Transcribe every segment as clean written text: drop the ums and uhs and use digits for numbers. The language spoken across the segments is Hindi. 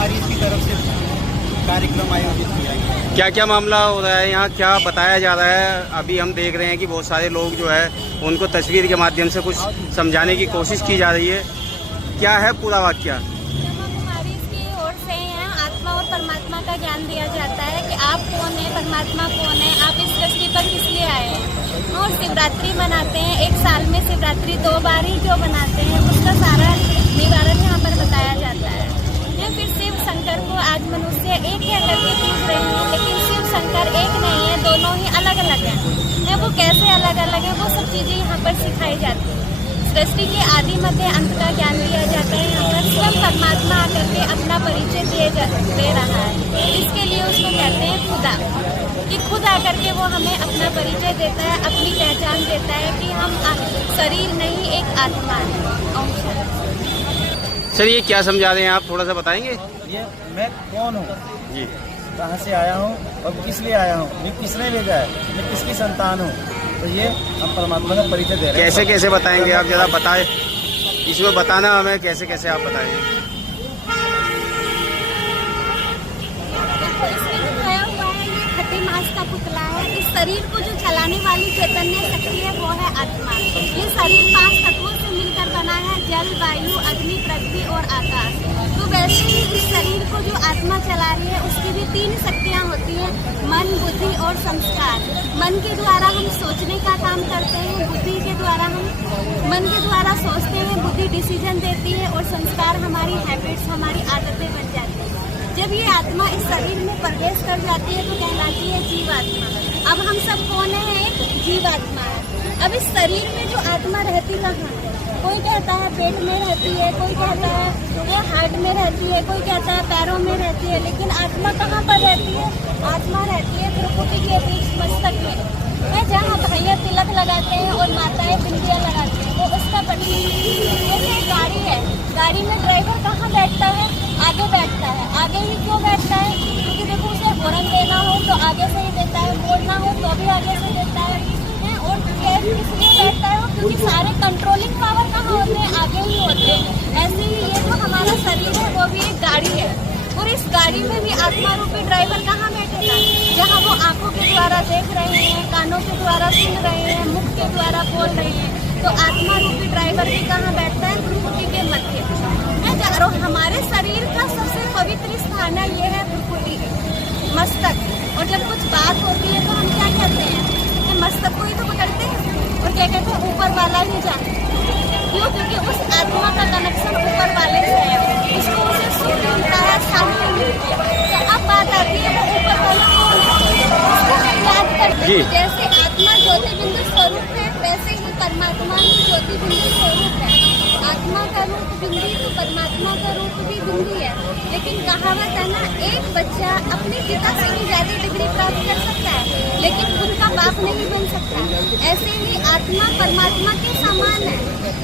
हमारी इसकी तरफ से कार्यक्रम आयोजित किया गया। क्या क्या मामला हो रहा है यहाँ, क्या बताया जा रहा है? अभी हम देख रहे हैं कि बहुत सारे लोग जो है उनको तस्वीर के माध्यम से कुछ समझाने की कोशिश की जा रही है। क्या है पूरा वाक्य? हमारी इसकी ओर से यहाँ आत्मा और परमात्मा का ज्ञान दिया जाता है कि आप कौन है, परमात्मा कौन है, आप इस सृष्टि पर किस लिए आए हैं। और शिवरात्रि मनाते हैं, एक साल में शिवरात्रि 2 बार ही जो मनाते हैं उसका सारा निवारण यहाँ पर बताया जाता है। फिर शिव शंकर को आज मनुष्य एक है करके पूछ रहे हैं, लेकिन शिव शंकर एक नहीं है, दोनों ही अलग अलग हैं। वो कैसे अलग अलग है वो सब चीजें यहाँ पर सिखाई जाती है। सृष्टि के आदि मध्य अंत का ज्ञान दिया जाता है। यहाँ पर स्वयं परमात्मा आकर के अपना परिचय दे रहा है। इसके लिए उसको कहते हैं खुदा, कि खुद आकर के वो हमें अपना परिचय देता है, अपनी पहचान देता है कि हम शरीर नहीं एक आत्मा है। सर ये क्या समझा रहे हैं आप, थोड़ा सा बताएंगे? ये मैं कौन हूँ जी, कहाँ से आया हूँ और किस लिए आया हूँ, ये किसने भेजा है, मैं किसकी संतान हूँ। तो ये हम परमात्मा का परिचय दे रहे हैं। कैसे कैसे बताएंगे आप, जरा बताएं, इसमें बताना हमें कैसे कैसे आप बताएंगे। इसमें दिखाया हुआ है ये खट्टी मांस का पुतला है। इस शरीर को जो चलाने वाली चैतन्य शक्ति है वो है आत्मा। ये शरीर 5 तत्वों से मिलकर बना है, जल, वायु, अग्नि, पृथ्वी और आकाश। तो वैसे ही इस शरीर को जो आत्मा चला रही है उसकी भी 3 शक्तियाँ होती हैं, मन, बुद्धि और संस्कार। मन के द्वारा हम सोचने का काम करते हैं, बुद्धि के द्वारा हम मन के द्वारा सोचते हैं, बुद्धि डिसीजन देती है और संस्कार हमारी हैबिट्स, हमारी आदतें बन जाती हैं। जब ये आत्मा इस शरीर में प्रवेश कर जाती है तो कहलाती है जीवात्मा। अब हम सब कौन है? एक जीवात्मा है। अब इस शरीर में जो आत्मा रहती कहाँ है? कोई कहता है पेट में रहती है, कोई कहता है वो हार्ट में रहती है, कोई कहता है पैरों में रहती है, लेकिन आत्मा कहाँ पर रहती है? आत्मा रहती है त्रिपुटी के बीच मस्तक में, जहाँ भैया तिलक लगाते हैं और माताएं बिंदिया लगाते हैं, वो उसका प्रतीक। जैसे गाड़ी है, गाड़ी में ड्राइवर कहाँ बैठता है? आगे बैठता है। आगे ही क्यों बैठता है? क्योंकि देखो उसे हॉर्न देना हो तो आगे से ही देता है, मोड़ना हो तो भी आगे से देता है। और कैब इसलिए बैठता है क्योंकि सारे कंट्रोलिंग पावर कहाँ होते हैं? आगे ही होते हैं। ऐसे ही ये जो हमारा शरीर है वो भी एक गाड़ी है, और इस गाड़ी में भी आत्मा रूपी ड्राइवर कहाँ बैठेगा? जहाँ वो आंखों के द्वारा देख रहे हैं, कानों के द्वारा सुन रहे हैं, मुख के द्वारा बोल रहे हैं। तो आत्मा रूपी ड्राइवर भी कहाँ बैठता है? भ्रुकुटी के मध्य। और हमारे शरीर का सबसे पवित्र स्थान है ये है भ्रुकुटी, मस्तक। और जब कुछ बात होती है तो हम क्या कहते हैं? कि मस्तक को ही तो पकड़ते हैं और क्या कहते हैं? ऊपर वाला ही जानते हैं। क्यों? क्योंकि उस आत्मा का कनेक्शन ऊपर वाले से है, उसको उसे सुख मिलता है, शांति मिलती है। तो अब बात आती है वो ऊपर वाला कौन है? उसको हम याद करते हैं। जैसे आत्मा ज्योति बिंदु स्वरूप है, वैसे ही परमात्मा ही ज्योति बिंदु स्वरूप है। आत्मा का रूप बिंदी तो परमात्मा का रूप भी बिंदी है। लेकिन कहावत है ना, एक बच्चा अपने पिता से ही ज्यादा डिग्री प्राप्त कर सकता है, लेकिन उनका बाप नहीं बन सकता। ऐसे ही आत्मा परमात्मा के समान है,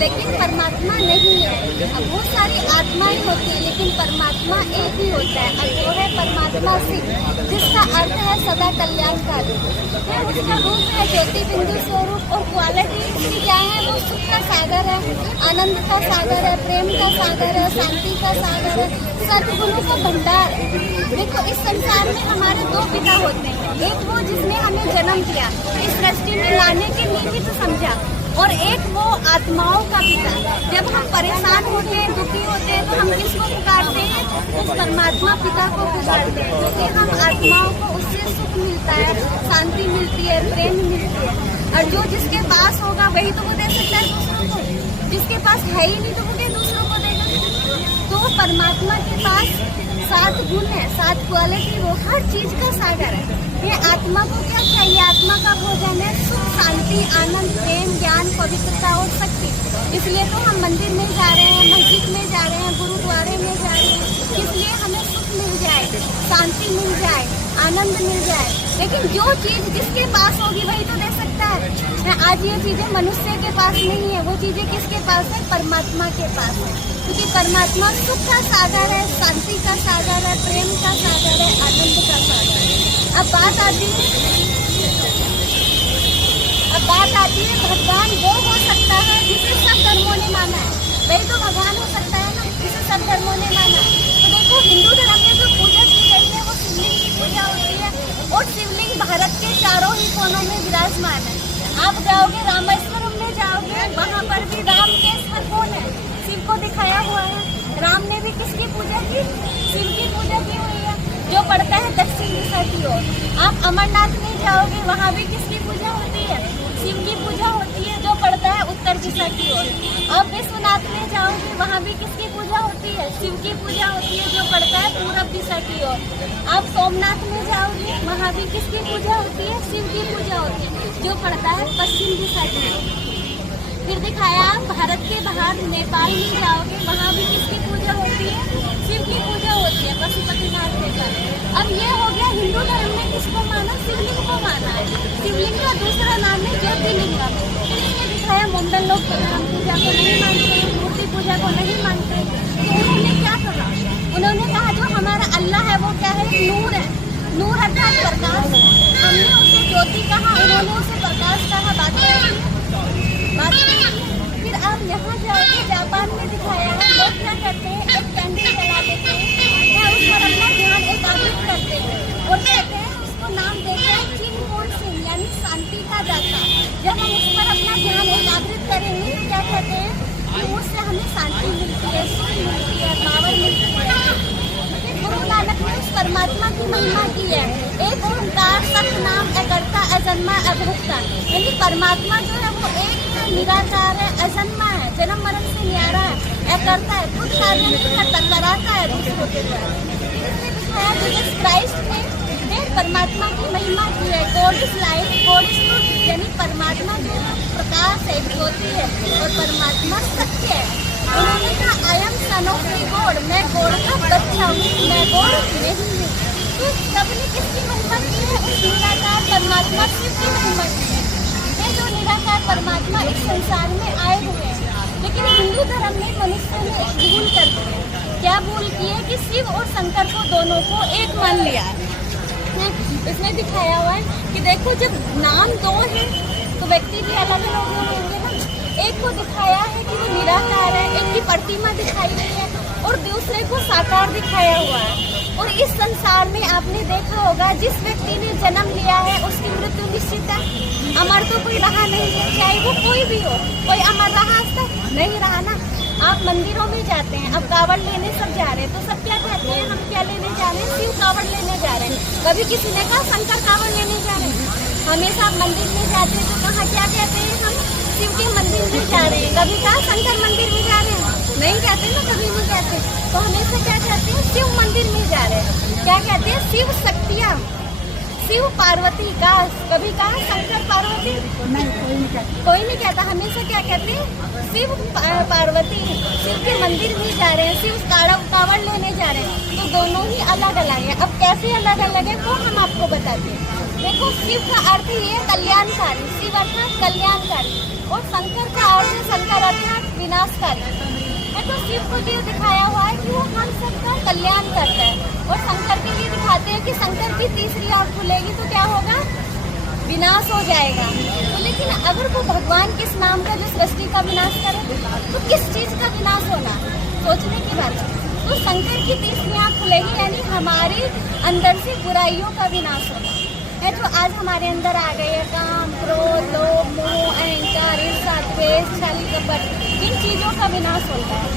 लेकिन परमात्मा नहीं है। अब बहुत सारी आत्माएं होती है, लेकिन परमात्मा एक ही होता है, और वो है परमात्मा शिव, जिसका अर्थ है सदा कल्याणकारी। उसका रूप है ज्योति बिंदु स्वरूप, और क्वालिटी इसकी क्या है? वो सुख का सागर है, आनंद का सागर है, प्रेम का सागर है, शांति का सागर है, सद्गुणों का भंडार। देखो इस संसार में हमारे 2 पिता होते हैं, एक वो जिसने हमें जन्म दिया, इस सृष्टि में लाने के निमित्त समझा, और एक वो आत्माओं का पिता। जब हम परेशान होते हैं, दुखी होते हैं, तो हम किसको पुकारते हैं? उस परमात्मा पिता को पुकारते हैं, क्योंकि हम आत्माओं को उससे सुख मिलता है, शांति मिलती है, प्रेम मिलती है। और जो जिसके पास होगा वही तो वो दे सकता है दूसरों को, जिसके पास है ही नहीं तो वो दूसरों को देगा। तो परमात्मा के पास 7 गुण है, 7 क्वालिटी, वो हर चीज का सागर है। ये आत्मा को क्या चाहिए? आत्मा का भोजन है सुख, शांति, आनंद, प्रेम, ज्ञान, पवित्रता और शक्ति। इसलिए तो हम मंदिर में जा रहे हैं, मस्जिद में जा रहे हैं, गुरुद्वारे में जा रहे हैं, इसलिए हमें सुख मिल जाए, शांति मिल जाए, आनंद मिल जाए। लेकिन जो चीज जिसके पास होगी वही तो दे सकता है। आज ये चीजें मनुष्य के पास नहीं है, वो चीजें किसके पास है? परमात्मा के पास है, क्योंकि परमात्मा सुख का सागर है, शांति का सागर है, प्रेम का सागर है, आनंद का सागर है। अब बात आती है भगवान वो हो सकता है जिसे सब धर्मों ने माना है, वही तो भगवान हो सकता है ना, जिसे सब धर्मों ने माना। तो देखो हिंदू कि भारत के चारों ही कोनों में विराजमान है। आप जाओगे रामेश्वरम में जाओगे, वहाँ पर भी राम के सर कौन है? शिव को दिखाया हुआ है। राम ने भी किसकी पूजा की? शिव की पूजा की हुई है, जो पड़ता है दक्षिण दिशा की ओर। आप अमरनाथ में जाओगे, वहाँ भी किसकी पूजा होती है? शिव की पूजा होती है, जो पड़ता है उत्तर दिशा की ओर। अब विश्वनाथ में जाओगे, वहाँ भी किसकी पूजा होती है? शिव की पूजा होती है, जो पड़ता है पूरब दिशा की ओर। आप सोमनाथ में जाओगे, वहाँ भी किसकी पूजा होती है? शिव की पूजा होती है, जो पड़ता है पश्चिम दिशा की ओर। फिर दिखाया आप भारत के बाहर नेपाल में जाओगे, वहाँ भी किसकी पूजा होती है? शिव की पूजा होती है, पशुपतिनाथ देवता। अब ये हो गया हिंदू धर्म में किसको माना? शिवलिंग को माना है। शिवलिंग का दूसरा नाम है ज्योतिर्लिंगम। फिर ये दिखाया मुंडन लोग भगवान पूजा को नहीं मानते, मूर्ति पूजा को नहीं मानते। तो उन्होंने क्या कहा? उन्होंने कहा जो हमारा अल्लाह है वो क्या है? नूर है। नूर अर्थात प्रकाश। हमने उसे ज्योति कहा, उन्होंने उसे प्रकाश कहा। बात फिर आप यहाँ जाओगे, जापान में दिखाया है लोग क्या करते हैं? एक कैंडल जला देते हैं, या उस पर अपना ध्यान एकाग्रित करते हैं और कहते हैं, उसको नाम देते हैं चिनमोनशिन, यानी शांति का दाता। जब हम उस पर अपना ध्यान एकाग्रित करेंगे तो क्या कहते हैं कि उससे हमें शांति मिलती है, सुख मिलती है, पावर मिलती है। गुरु नानक ने उस परमात्मा की महिमा की है। एक ओंकार सत्य नाम अकर्ता अजन्मा अभुक्ता, यानी परमात्मा जो है वो एक है, निराकार है, अजन्मा है, जन्म मरण से न्यारा है, अकर्ता है, खुद कार्य नहीं करता, कराता है दूसरों के द्वारा। इसने दिखाया जीसस क्राइस्ट ने परमात्मा की महिमा की है। God is life, God is truth, यानी परमात्मा जो प्रकाश है, ज्योति है, और परमात्मा सत्य है। उन्होंने कहा I am son of God, मैं गॉड का बच्चा हूँ, मैं गॉड नहीं हूँ। तो सबने किसकी महिमा की है? उस निराकार परमात्मा शिव की महिमा की है। ये जो निराकार परमात्मा इस संसार में आए हुए हैं, लेकिन हिंदू धर्म में मनुष्य ने एक भूल कर दी है। क्या भूल की है? कि शिव और शंकर को दोनों को एक मान लिया है। इसमें दिखाया हुआ है कि देखो जब नाम दो है तो व्यक्ति भी अलग अलग होंगे ना। एक को दिखाया है कि वो निराकार है, एक की प्रतिमा दिखाई गई है, और दूसरे को साकार दिखाया हुआ है। और इस संसार में आपने देखा होगा जिस व्यक्ति ने जन्म लिया है उसकी मृत्यु निश्चित है। अमर तो कोई रहा नहीं है, चाहे वो कोई भी हो। कोई अमर रहा आज तक नहीं रहा ना। आप मंदिरों में जाते हैं, अब कावड़ लेने सब जा रहे हैं, तो सब क्या कहते हैं? हम क्या लेने जा रहे हैं? शिव कावड़ लेने जा रहे हैं। कभी किसी ने कहा शंकर कावड़ लेने जा रहे हैं? हमेशा आप मंदिर में जाते हैं तो कहाँ क्या कहते हैं? हम शिव के मंदिर में जा रहे हैं। कभी कहा शंकर मंदिर में जा रहे हैं? नहीं कहते ना, कभी नहीं कहते। तो हमेशा क्या कहते हैं? शिव मंदिर में जा रहे हैं। क्या कहते हैं? शिव शक्तियाँ, शिव पार्वती का। कभी कहा शंकर पार्वती? कोई नहीं कहता। हमेशा क्या कहते हैं? शिव पार्वती। शिव के मंदिर भी जा रहे हैं, शिव कावड़ लेने जा रहे हैं। तो दोनों ही अलग अलग है। अब कैसे अलग अलग है वो हम आपको बताते हैं। देखो शिव का अर्थ ये है कल्याणकारी, शिव अर्थात कल्याणकारी, और शंकर का अर्थ है शंकर अर्थात विनाशकारी। तो शिव को ये दिखाया हुआ है कि वो हम सबका कल्याण करता है, और शंकर के लिए दिखाते हैं कि शंकर की तीसरी आँख खुलेगी तो क्या होगा? विनाश हो जाएगा। तो लेकिन अगर वो भगवान किस नाम का जो सृष्टि का विनाश करे तो किस चीज का विनाश होना? सोचने की बात है। तो शंकर की तीसरी आँख खुलेगी, यानी हमारे अंदर से बुराइयों का विनाश होगा है, जो आज हमारे अंदर आ गए है। काम, क्रोध, लोभ, मोह, अहंकार, ईर्ष्या, द्वेष, छल, कपट, इन चीजों का विनाश होता है।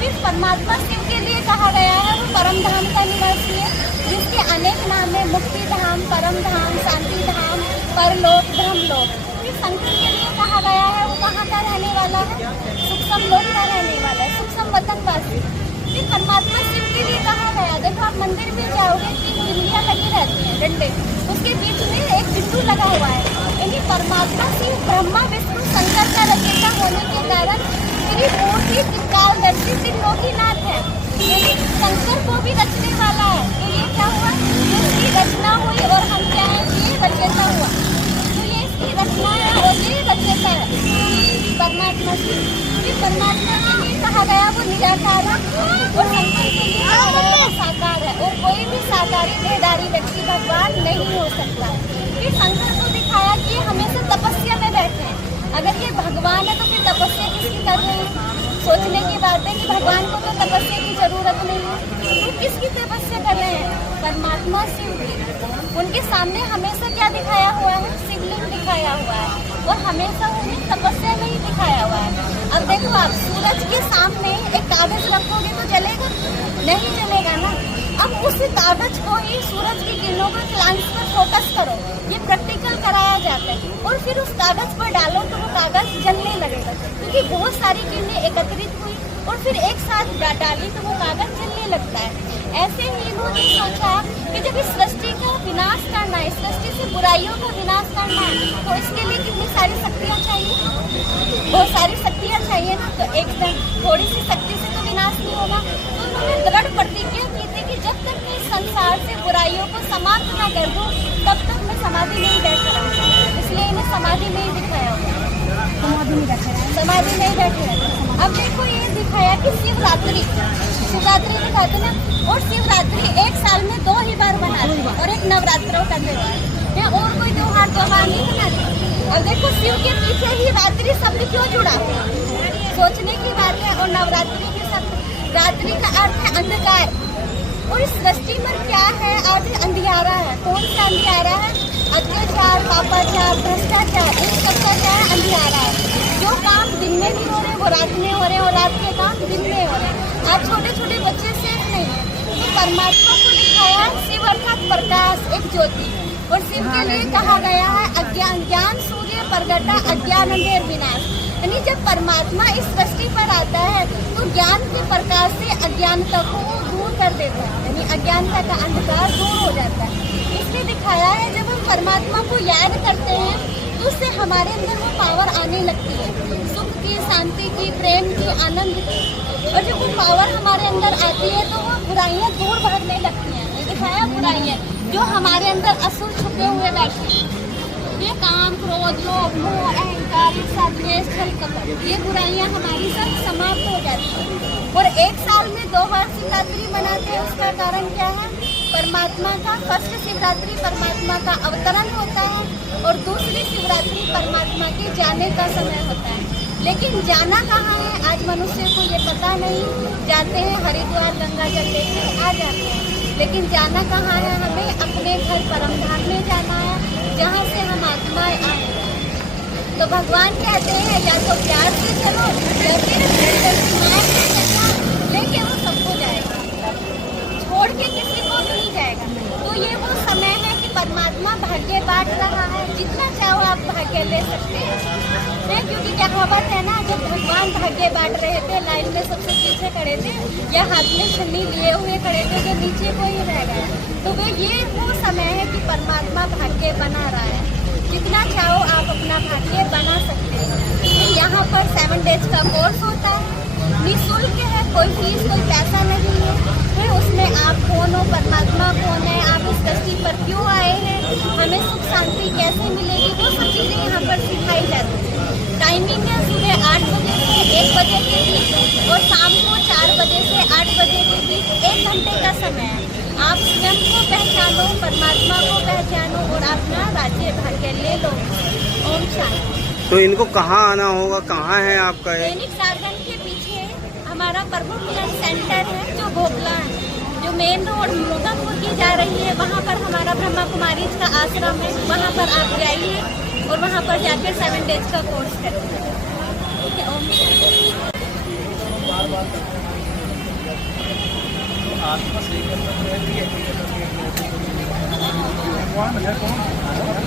फिर परमात्मा शिव के लिए कहा गया है वो परम धाम का निवासी है, जिसके अनेक नाम है। मुक्ति धाम, परम धाम, शांति धाम, परलोक, ब्रह्मलोक। फिर शंकर के लिए कहा गया है वो कहाँ का रहने वाला है? सूक्ष्म लोक का रहने वाला है, सूक्ष्म वतनवासी। फिर परमात्मा शिव के लिए कहा गया, देखो आप मंदिर में जाओगे 3 बिंदियाँ लगी रहती हैं, डंडे, उसके बीच में एक बिंदु लगा हुआ है। यानी परमात्मा शिव ब्रह्मा विष्णु शंकर का रचयिता होने के कारण त्रिमूर्ति त्रिकालदर्शी त्रिलोकीनाथ है, यानी शंकर को भी रचने वाला है। तो ये क्या हुआ? उसकी रचना हुई और हम क्या है? ये रचयिता हुआ। तो ये इसकी रचना है और ये रचयिता है परमात्मा की। फिर परमात्मा के लिए कहा गया वो निराकार है, और शंकर के लिए कहा गया वो साकार है, और कोई भी साकारी देहधारी व्यक्ति भगवान नहीं हो सकता। फिर शंकर को दिखाया कि हमेशा तपस्या में बैठे हैं। अगर ये भगवान है तो फिर तपस्या किसकी कर रहे हैं? सोचने की बात है कि भगवान को तो तपस्या की जरूरत नहीं है, तो किसकी तपस्या कर रहे हैं? परमात्मा शिव की। उनके सामने हमेशा क्या दिखाया हुआ है? शिवलिंग दिखाया हुआ है और हमेशा उन्हें तपस्या में ही दिखाया हुआ है। अब देखो आप सूरज के सामने एक कागज रखोगे तो जलेगा? नहीं जलेगा ना। अब उस कागज को ही सूरज की किरणों को लेंस पर फोकस करो, ये प्रैक्टिकल कराया जाता है, और फिर उस कागज पर डालो तो वो कागज जलने लगेगा, क्योंकि बहुत सारी किरणें एकत्रित हुई और फिर एक साथ डाली तो वो कागज जलने लगता है। ऐसे ही इन्होंने सोचा कि जब इस सृष्टि का विनाश करना है, इस सृष्टि से बुराइयों का विनाश करना है, तो इसके लिए कितनी सारी शक्तियाँ चाहिए? बहुत सारी शक्तियाँ चाहिए ना। तो एक थोड़ी सी शक्ति से तो विनाश नहीं होगा। तो उन्होंने दृढ़ प्रतिज्ञा की थी कि जब तक मैं इस संसार से बुराइयों को समाप्त न कर दूं, तब तक मैं समाधि में ही बैठा रहूंगा। इसलिए इन्हें समाधि में ही दिखाया हुआ है। समाधि में बैठे रहते। अब देखो ये दिखाया कि शिवरात्रि दिखाते ना, और शिवरात्रि एक साल में 2 ही बार मनाते हैं, और एक नवरात्रों का त्योहार है, और कोई त्योहार नहीं मनाते। और देखो शिव के पीछे ही रात्रि शब्द क्यों जुड़ा है? सोचने की बात है। और नवरात्रि के शब्द, रात्रि का अर्थ है अंधकार, और इस सृष्टि में क्या है? आज अंधियारा है। कौन सा अंधियारा है? अत्याचार, पापाचार, भ्रष्टाचार, इन सबका क्या है? अंधियारा है। जो काम दिन में भी हो रहे हैं वो रात में हो रहे हैं, और रात के काम दिन में हो रहे हैं। आज छोटे छोटे बच्चे सेफ नहीं है। तो परमात्मा को दिखाया शिव अर्थात प्रकाश, एक ज्योति, और शिव के लिए कहा गया है अज्ञान, ज्ञान सूर्य प्रगटा, अज्ञान अंधेर विनाश। यानी जब परमात्मा इस सृष्टि पर आता है तो ज्ञान के प्रकाश से अज्ञानता को दूर कर देता है, यानी अज्ञानता का अंधकार दूर हो जाता है। इसलिए दिखाया है जब हम परमात्मा को याद करते हैं तो उससे हमारे अंदर वो पावर आने लगती है, सुख की, शांति की, प्रेम की, आनंद की। और जब वो पावर हमारे अंदर आती है तो वो बुराइयां दूर भागने लगती हैं। ये दिखाया बुराइयां जो हमारे अंदर असुर छुपे हुए बैठे हैं, ये काम, क्रोध, लोभ, मोह, अहंकार, ईर्ष्या, द्वेष, छल, कपट, ये बुराइयां हमारी सब समाप्त हो जाती हैं। और एक साल में 2 बार शिवरात्रि मनाते हैं। उसका कारण क्या है? परमात्मा का फर्स्ट शिवरात्रि परमात्मा का अवतरण होता है, और दूसरी शिवरात्रि परमात्मा के जाने का समय होता है। लेकिन जाना कहाँ है? आज मनुष्य को ये पता नहीं। जाते हैं हरिद्वार, गंगा जल लेके आ जाते हैं, लेकिन जाना कहाँ है? हमें अपने घर परमधाम में जाना है, जहाँ से हम आत्माएं आए। तो भगवान कहते हैं या तो प्यार से चलो या फिर लेके वो सबको जाएगा, छोड़ के किसी को नहीं जाएगा। तो ये वो समय है कि परमात्मा भाग्य बांट रहा है। जितना चाहो आप भाग्य ले सकते हैं, क्योंकि कहावत है ना, जब भगवान भाग्य बांट रहे थे, लाइन में सबसे पीछे खड़े थे या हाथ में छन्नी लिए हुए खड़े थे, जो नीचे कोई रह गया। तो वो समय है कि परमात्मा भाग्य बना रहा है। जितना चाहो आप अपना भाग्य बना सकते हैं। यहाँ पर 7 डेज का कोर्स होता है, निःशुल्क है, कोई फीस, कोई पैसा नहीं है। फिर उसमें आप कौन हो, परमात्मा कौन है, आप इस सृष्टि पर क्यों आए हैं, हमें सुख शांति कैसे मिलेगी, वो सब चीज़ें यहाँ पर सिखाई जाती है। टाइमिंग है सुबह 8 बजे से 1 बजे के बीच, और शाम को 4 बजे से 8 बजे के बीच 1 घंटे का समय है। आप स्वयं को पहचानो, परमात्मा को पहचानो, और अपना राज्य भाग्य ले लो। ओम शांति। तो इनको कहाँ आना होगा? कहाँ है आपका? सैनिक साधन के पीछे हमारा प्रभु मिलन सेंटर है, जो भोपला है, जो मेन रोड मोगापुर की जा रही है। वहाँ पर हमारा ब्रह्मा कुमारी का आश्रम है। वहाँ पर आप जाइए और वहाँ पर जाकर 7 डेज का कोर्स करें। ठीक है। ओम आत्मा सही करना रहती है। भगवान है कौन?